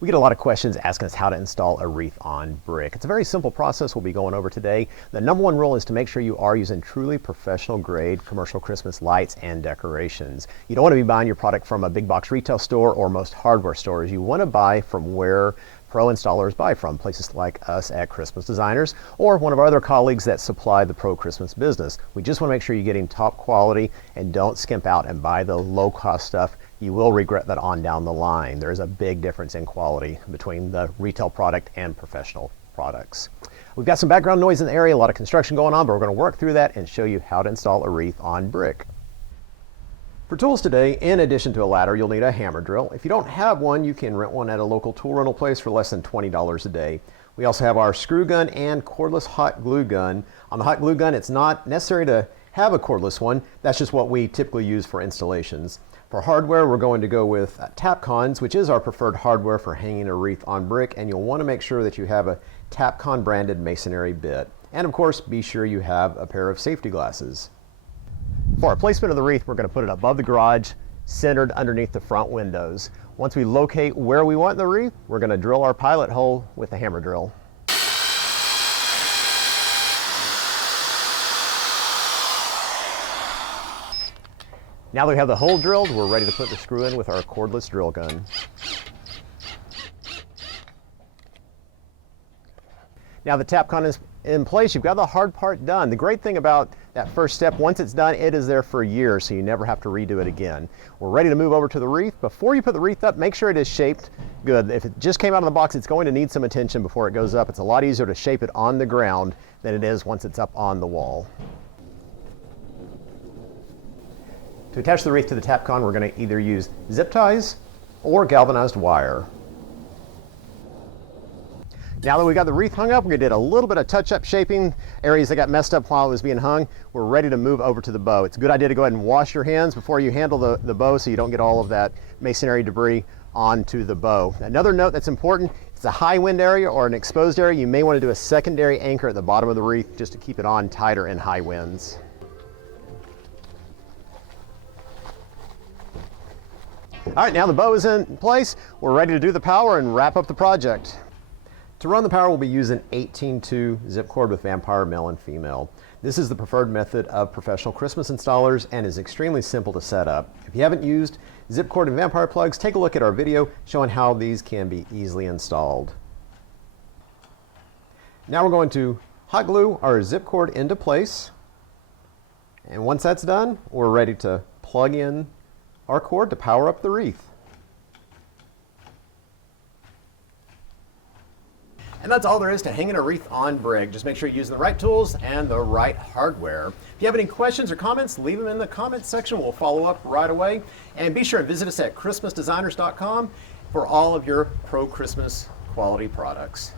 We get a lot of questions asking us how to install a wreath on brick. It's a very simple process we'll be going over today. The number one rule is to make sure you are using truly professional grade commercial Christmas lights and decorations. You don't want to be buying your product from a big box retail store or most hardware stores. You want to buy from where pro installers buy from, places like us at Christmas Designers or one of our other colleagues that supply the pro Christmas business. We just want to make sure you're getting top quality and don't skimp out and buy the low cost stuff. You will regret that on down the line. There's a big difference in quality between the retail product and professional products. We've got some background noise in the area, a lot of construction going on, but we're going to work through that and show you how to install a wreath on brick. For tools today, in addition to a ladder, you'll need a hammer drill. If you don't have one, you can rent one at a local tool rental place for less than $20 a day. We also have our screw gun and cordless hot glue gun. On the hot glue gun, it's not necessary to have a cordless one. That's just what we typically use for installations. For hardware, we're going to go with Tapcons, which is our preferred hardware for hanging a wreath on brick, and you'll want to make sure that you have a Tapcon branded masonry bit. And of course, be sure you have a pair of safety glasses. For our placement of the wreath, we're going to put it above the garage, centered underneath the front windows. Once we locate where we want the wreath, we're going to drill our pilot hole with the hammer drill. Now that we have the hole drilled, we're ready to put the screw in with our cordless drill gun. Now the Tapcon is in place, you've got the hard part done. The great thing about that first step, once it's done, it is there for years, so you never have to redo it again. We're ready to move over to the wreath. Before you put the wreath up, make sure it is shaped good. If it just came out of the box, it's going to need some attention before it goes up. It's a lot easier to shape it on the ground than it is once it's up on the wall. To attach the wreath to the Tapcon, we're going to either use zip ties or galvanized wire. Now that we got the wreath hung up, we did a little bit of touch-up shaping, areas that got messed up while it was being hung. We're ready to move over to the bow. It's a good idea to go ahead and wash your hands before you handle the bow so you don't get all of that masonry debris onto the bow. Another note that's important, if it's a high wind area or an exposed area, you may want to do a secondary anchor at the bottom of the wreath just to keep it on tighter in high winds. All right, now the bow is in place. We're ready to do the power and wrap up the project. To run the power, we'll be using 18-2 zip cord with Vampire male and female. This is the preferred method of professional Christmas installers and is extremely simple to set up. If you haven't used zip cord and Vampire plugs, take a look at our video showing how these can be easily installed. Now we're going to hot glue our zip cord into place. And once that's done, we're ready to plug in our cord to power up the wreath. And that's all there is to hanging a wreath on brick. Just make sure you're using the right tools and the right hardware. If you have any questions or comments, leave them in the comments section. We'll follow up right away. And be sure and visit us at christmasdesigners.com for all of your pro Christmas quality products.